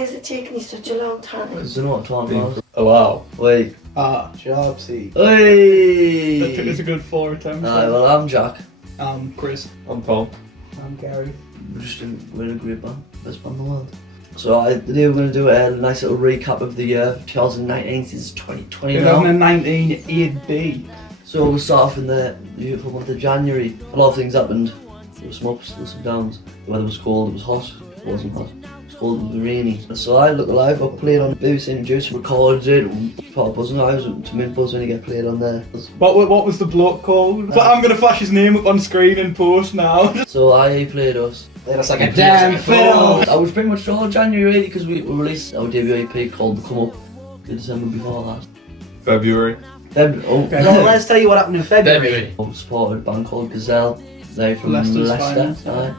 is it taking you such a long time? Because I know what time it was. Oh wow. Wait. Jarpsy. Hey! That took us a good 4 attempts. Well, I'm Jack. Chris. I'm Tom. I'm Gary. We're in a great band. Best band in the world. So today we're going to do a nice little recap of the year 2019 since 2020 now. 2019 8B. So we'll start off in the beautiful month of January. A lot of things happened. There were some ups, there were some downs. The weather was cold, it was hot, it wasn't hot. It was cold, it was rainy. So I looked alive, I played on BBC and Juice, recorded it, part of buzzing. I was to mint buzz when you get played on there. What was the bloke called? But I'm going to flash his name up on screen in post now. So he played us. That's like a damn film. I was pretty much all January really because we released our debut EP called The Come Up in December before that. February. Okay, well, let's tell you what happened in February. I supported a band called Gazelle. They're from Leicester's Leicester. finest. Yeah,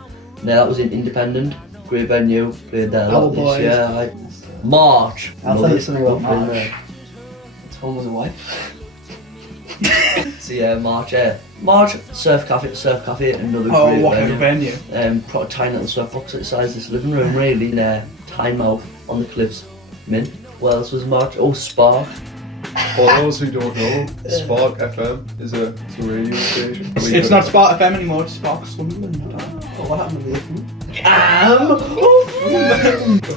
that was in Independent. Great venue. Played there a Our lot this boys. year. March. I'll tell you something about Been March. there. Tom was a wife. So yeah, March. March Surf Cafe, another Oh, great what a venue. venue. Put a tiny little surf box outside this living room, really. Time out on the cliffs. Mint. What else was March? Oh, Spark. For those who don't know, Spark FM is a radio station. It's not Spark FM anymore, it's Spark Sunderland. What happened with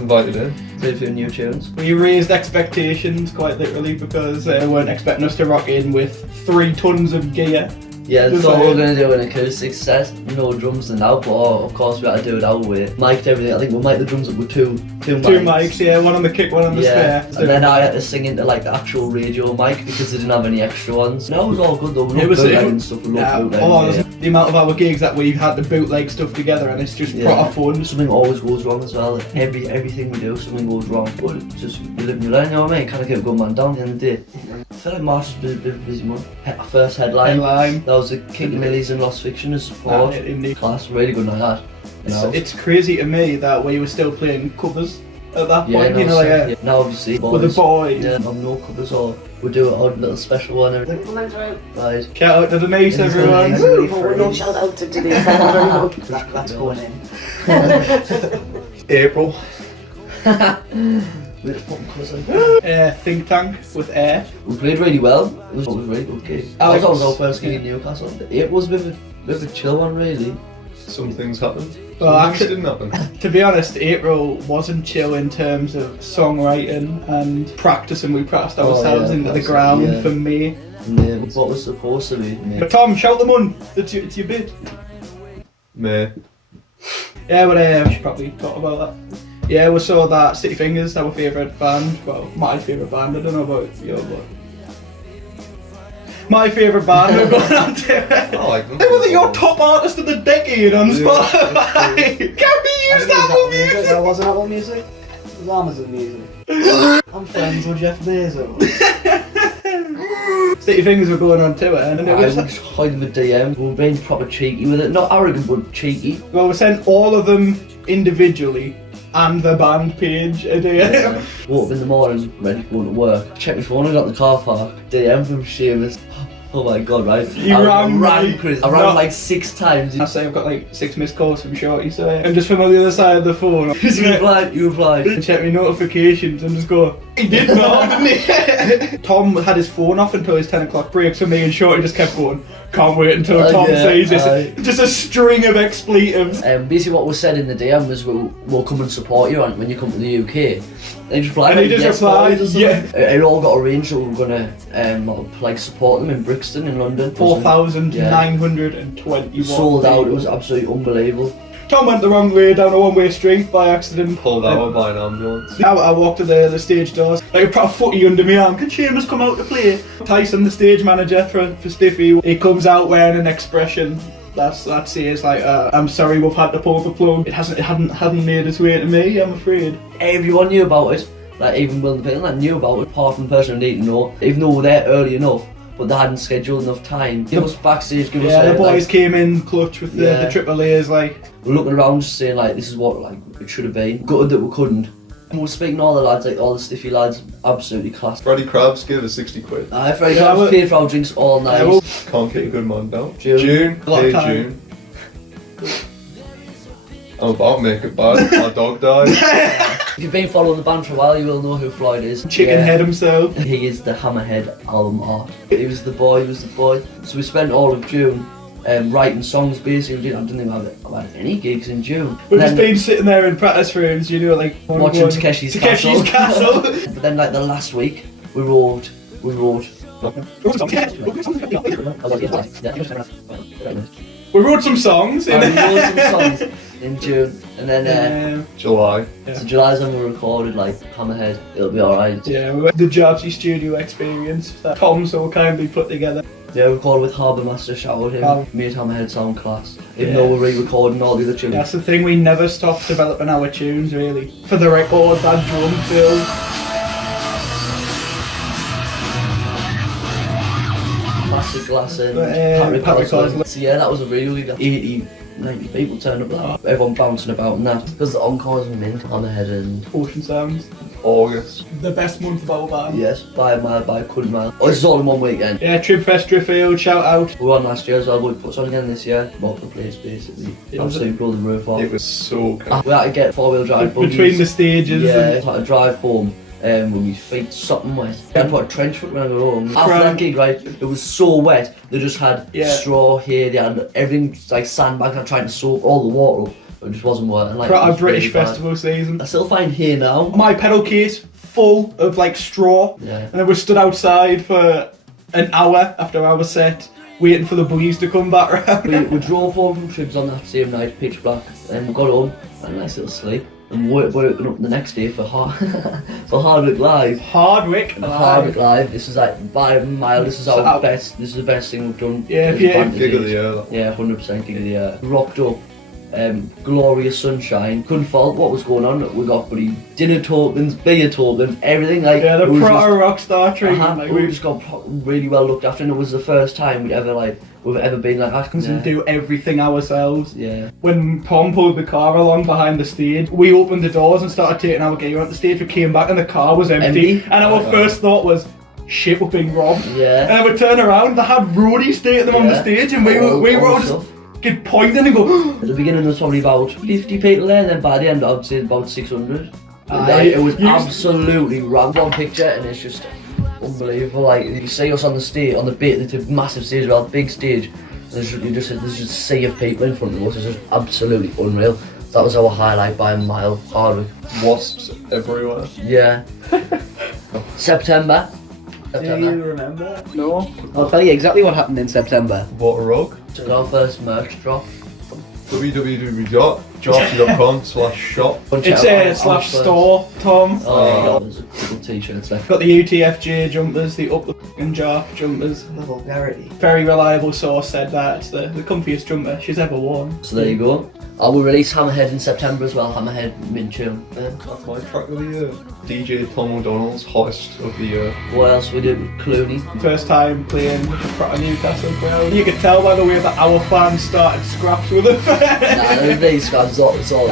Invited in. Play a few new tunes. We raised expectations quite literally because they weren't expecting us to rock in with 3 tons of gear. Yeah, Just that's all like- we're going to do an acoustic set. No drums and out, but of course we had to do it our way. Mic'd everything. I think we mic'd the drums up with two mics. 2 mics, yeah, one on the kick, one on the Yeah, snare. and then I had to sing into like the actual radio mic because they didn't have any extra ones. No, it was all good though. We It was- bootleg and stuff. We Yeah, loved bootleg, yeah. the amount of our gigs that we've had to bootleg stuff together and it's just proper fun. Something always goes wrong as well. Everything we do, something goes wrong. But it's just you live and you learn, you know what I mean? Can't keep a good man down at the end of the day. I feel like March was a bit busy month. Our first headline. That was the King Millies and Lost Fiction as support. Class, really good night that. You know? It's crazy to me that we were still playing covers at that Yeah, point, you know, like now obviously with the boys. Yeah, I'm no covers or we'll do an odd little special one. Right. Shout out to the niece, everyone. No shout out to Denise. That's going in. April. With fucking cousin. Think Tank with Air. We played really well. It was a really good game. That was our first game in Newcastle. It was a bit of a chill one, really. Some things happened. Well, Some actually- things didn't happen. To be honest, April wasn't chill in terms of songwriting and practicing. We practiced ourselves into the ground for me. Yeah, what was supposed to be. But Tom, shout them on. It's your bid. May. Yeah, but we should probably talk about that. Yeah, we saw that City Fingers, our favourite band. Well, my favourite band. I don't know about your, but my favourite band. We're going on to. I like them. They were your top artist of the decade on Yeah. Spotify. Can we use Apple Music? That wasn't Apple Music. It was Amazon Music. I'm friends with Jeff Bezos. City Fingers were going on tour, and it I was would hide them a DM. We were being proper cheeky with it. Not arrogant, but cheeky. well, we sent all of them individually and the band page a day. Woke up in the morning, ready to go to work. Checked my phone, I got in the car park. DM from Seamus. Oh my god, right? You I rang ran me. Chris. I ran like 6 times. I say I've got like 6 missed calls from Shorty, so and just from on the other side of the phone. You replied. And check my notifications and just go, he did not, didn't he? Tom had his phone off until his 10 o'clock break, so me and Shorty just kept going, can't wait until Tom says this. Just a string of expletives. Basically what was said in the DM was we'll come and support you when you come to the UK. They just replied, And he just replied, yeah. It all got arranged so we were gonna like support them in Brixton in London. 4,921. Sold out, it was absolutely unbelievable. Tom went the wrong way down a one-way street by accident. Pulled over by an ambulance. I walked to the stage doors, like a proper footy under my arm. Can Seamus come out to play? Tyson, the stage manager for Stiffy, he comes out wearing an expression that says like, I'm sorry we've had to pull the plug. It hadn't made its way to me, I'm afraid. Everyone knew about it, like even Will the Pill that knew about it, apart from the person who didn't know, even though we were there early enough, but they hadn't scheduled enough time. Give us backstage, give us the boys came in clutch with the triple A's, like. We're looking around just saying like, this is what like it should have been. Gutted that we couldn't. And we're speaking to all the lads, like all the Stiffy lads, absolutely class. Freddie Krabs gave us 60 quid. Freddie Krabs paid for our drinks all night. Can't keep a good man down. June. Hey June. I'm about to make it bad. My dog died. If you've been following the band for a while, you will know who Floyd is. Chicken head himself. He is the Hammerhead album art. He was the boy. So we spent all of June writing songs. Basically, I didn't think about any gigs in June. We've just been sitting there in practice rooms, you know, like watching Takeshi's Castle. But then, like the last week, we wrote. We wrote some songs. In June, and then July. so July's when we recorded like Hammerhead. It'll be alright. Yeah, we went to the Jarpsy studio experience that Tom so kindly put together. Yeah, we recorded with Harbour Master. Shout out him. Me and Hammerhead sound class. Even though we're re-recording all the other tunes. That's the thing. We never stopped developing our tunes really. For the record, that drum fill. Massive Glass and Patrick Osler. So yeah, that was a really good 80, 90 people turned up there. Everyone bouncing about and that. Because the encores were mint on the head and Ocean Sounds. August. The best month of our band. yes, by a mile, by a country mile. Oh, this is all in one weekend. Yeah, Tripfest Driffield, shout out. We were on last year as well, but we put us on again this year. Bought the place basically. Absolutely blew the roof off. It was so good. We had to get 4-wheel drive buggies. Between the stages. Yeah, had to drive home. With my feet sopping wet. I had to put a trench foot when I got home. After that gig, right, it was so wet, they just had straw here, they had everything like sandbags, and trying to soak all the water up, but it just wasn't working. Like, Our was British really festival season. I still find here now. My pedal case full of like straw, and then we stood outside for an hour after our set, waiting for the buggies to come back round. We drove home from Tribs on that same night, pitch black, and we got home, had a nice little sleep. And woken up the next day for Hardwick Live. Hardwick Live. This is like by a mile. This is our best. This is the best thing we've done. Yeah, Gig of the year. Yeah, 100% gig of the year. Rocked up. Glorious sunshine. Couldn't fault what was going on. We got dinner tokens, beer tokens, everything. Like the proper rock star treatment. We just got really well looked after, and it was the first time we've ever been like that. And do everything ourselves. Yeah. When Tom pulled the car along behind the stage, we opened the doors and started taking our gear onto the stage. We came back and the car was empty. And our first thought was, shit, we're being robbed. Yeah. And then we turn around, they had roadies stating them on the stage, and we were just get pointing and go. At the beginning there was probably about 50 people there, and then by the end I'd say about 600. It was absolutely rammed. One picture and it's just unbelievable. Like you see us on the stage, on the bit, it's a massive stage, well, big stage. There's just a sea of people in front of us. It's just absolutely unreal. That was our highlight by a mile. Hardwick. Wasps everywhere. Yeah. September. Do you remember? No. I'll tell you exactly what happened in September. Bought a rug. Took our first merch drop. www.jarp.com/shop. It's /store, Tom. Oh, there's a couple t-shirts left. Got the UTFJ jumpers, the up the f***ing Jarp jumpers. The vulgarity. Very reliable source said that it's the comfiest jumper she's ever worn. So there you go. I will release Hammerhead in September as well. Hammerhead mid-June. That's my track of the year. DJ Tom O'Donnell's hottest of the year. What else we did with Clooney? First time playing with the proper Newcastle crowd. You could tell by the way that our fans started scraps with them. These guys, it's all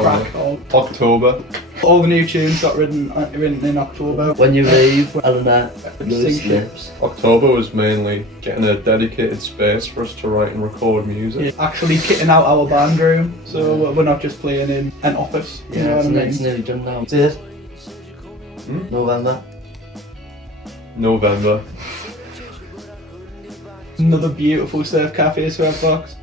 crack. October. All the new tunes got written in October. When You Leave, Eleanor, Loose Lips. October was mainly getting a dedicated space for us to write and record music. Yeah, actually kitting out our band room, so we're not just playing in an office. Yeah, you know what I mean? it's nearly done now. See it? November. Another beautiful surf cafe, Surfbox.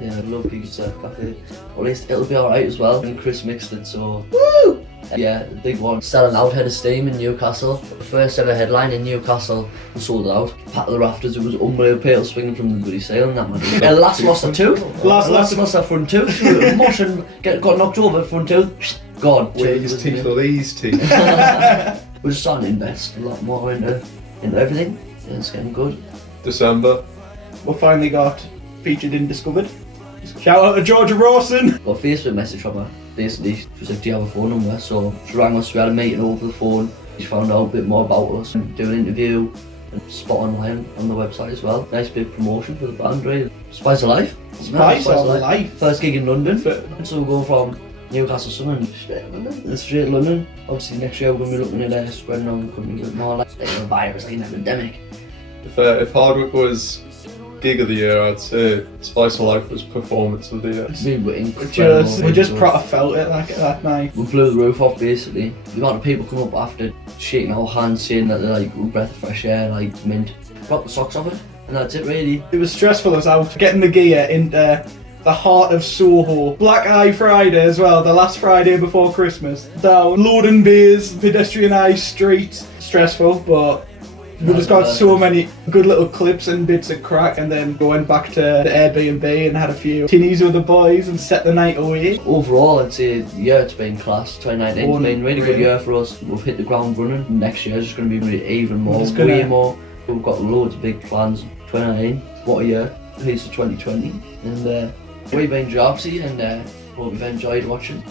Yeah, I love Giga Surf Cafe. Or at least it'll be alright as well. And Chris mixed it, so. Woo! Yeah, the big one. Selling out Head of Steam in Newcastle. The first ever headline in Newcastle was sold out. Pat of the Rafters, it was unbelievable. People swinging from the bloody sail and that man. Last lost a tooth. Last lost a front tooth. Mosh and got knocked over, front tooth. Gone. These teeth or these teeth. We're just starting to invest a lot more into everything. Yeah, it's getting good. December. We finally got featured in Discovered. Shout out to Georgia Rawson. Got a Facebook message from her. Basically, she was like, do you have a phone number? So she rang us, we had a meeting over the phone. She found out a bit more about us and do an interview and spot online on the website as well. Nice big promotion for the band, really. Spice of Life. Spice of Life. First gig in London. So we're going from Newcastle, Sunderland, straight to London. Obviously next year we're going to be looking at spreading on the country a bit more, like a virus, like an epidemic. If Hardwick was gig of the year, I'd say Spice of Life was performance of the year. We were incredible. We just proper felt it like that night. We blew the roof off basically. The amount of people come up after shaking our hands saying that they're like a breath of fresh air, like mint. Got the socks off it, and that's it really. It was stressful as out getting the gear into the heart of Soho. Black Eye Friday as well, the last Friday before Christmas. Down Loading Bays, pedestrianised streets. Stressful, but we just got so many good little clips and bits of crack, and then going back to the Airbnb and had a few tinnies with the boys and set the night away. Overall, I'd say yeah, it's been class. 2019's been a really good Really? year for us. We've hit the ground running. Next year is just going to be really even more, It's gonna- way more. We've got loads of big plans. 2019, what a year. Here's to 2020, and we've been Jarpsy, and hope you've enjoyed watching.